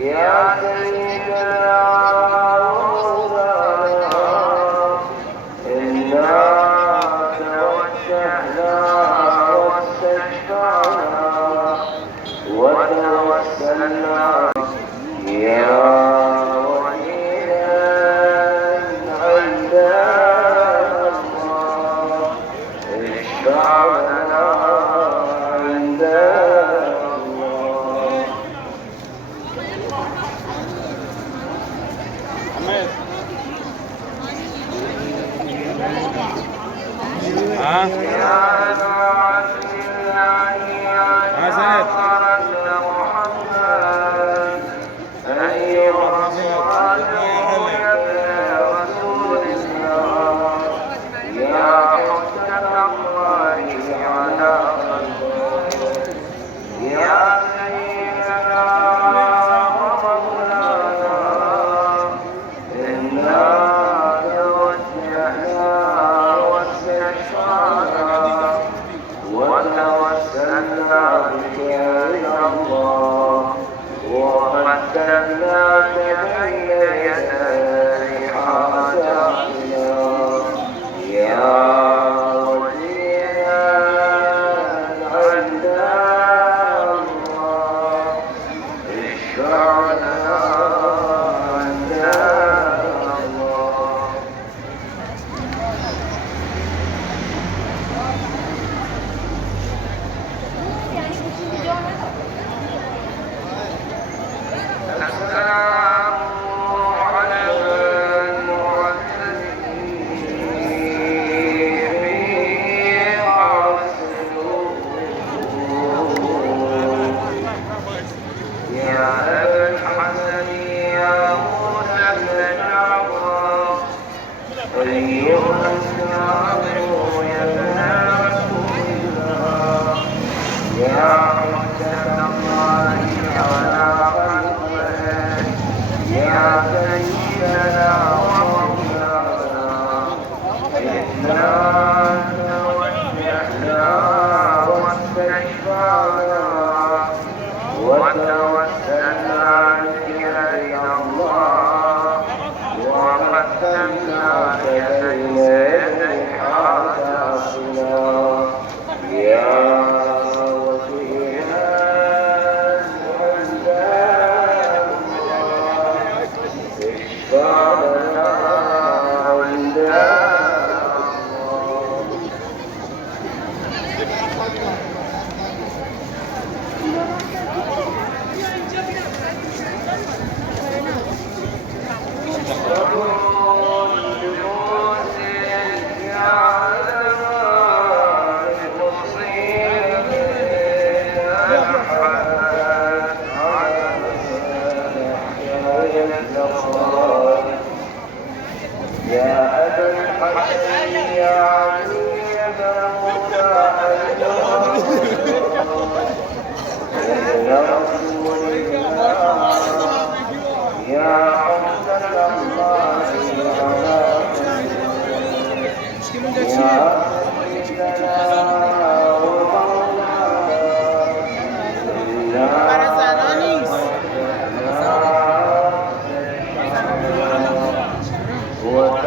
يا سيدنا مولانا إنا توجهنا واستشفعنا وتوسلنا يا وليا عند الله اشفع لنا عند وتوسلنا بك إلى الله وقدمناك بين يدي حاجاتنا يا وليا عند الله اشفع لنا عند الله. السلام على المرسلين يا أبا الحسن يا موسى بن جعفر أيها السلام يا ابن رسول الله يا حجة الله على خلقه يا سيدنا ومولانا إنا توجهنا واستشفعنا وتوسلنا بك إلى الله وقدمناك بين يدي حاجاتنا يا وجيها عند الله اشفع لنا عند يا أبا الحسن يا علي بن موسى يا رسول الله يا حجة الله يا سيدنا ومولانا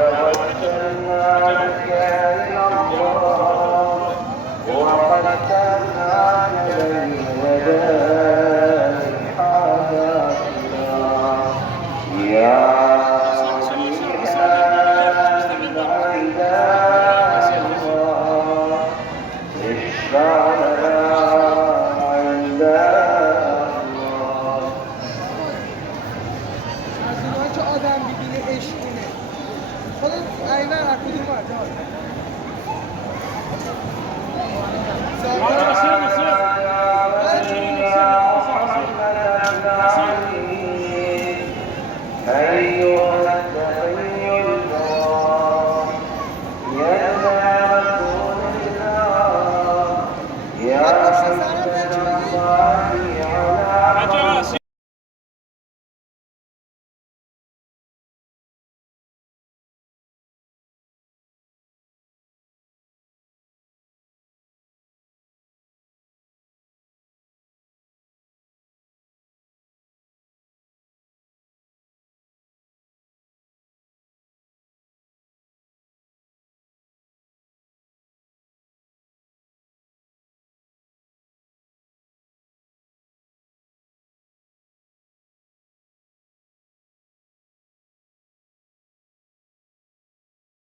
وتوسلنا بك إلى الله وقدمنا بين يدي حاجاتنا يا وليا عند الله اشفع لنا عند الله. آدم ببینه عشق کنه خودت عینا کدوم